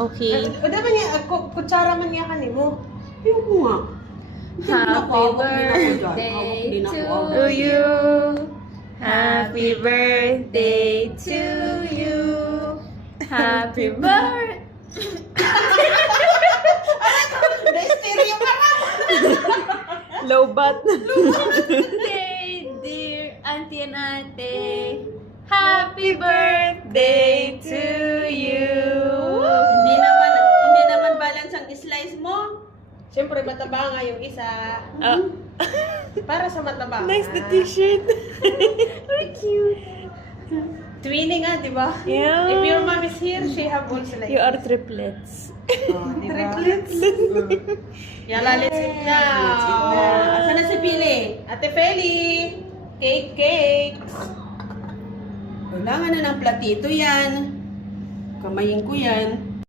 Okay. O dapat niya, kutsara man niya kanimo. Ayoko nga. Happy birthday to you. Happy birthday to you. Happy birthday. Stereo ka na! Lowbat. Birthday, dear Auntie and Ate. Happy birthday to you. Hindi naman balance ang slice mo. Siyempre, mataba nga yung isa. Para sa mataba. Nice the t-shirt. Very cute. Twinning nga, di ba? Yeah. If your mom is here, she have also like You are triplets. triplets. Yala, let's eat now. Let's eat na. Asan na si Pili? Ate Feli, cakes. Kailangan na ng platito yan. Kamayin ko yan.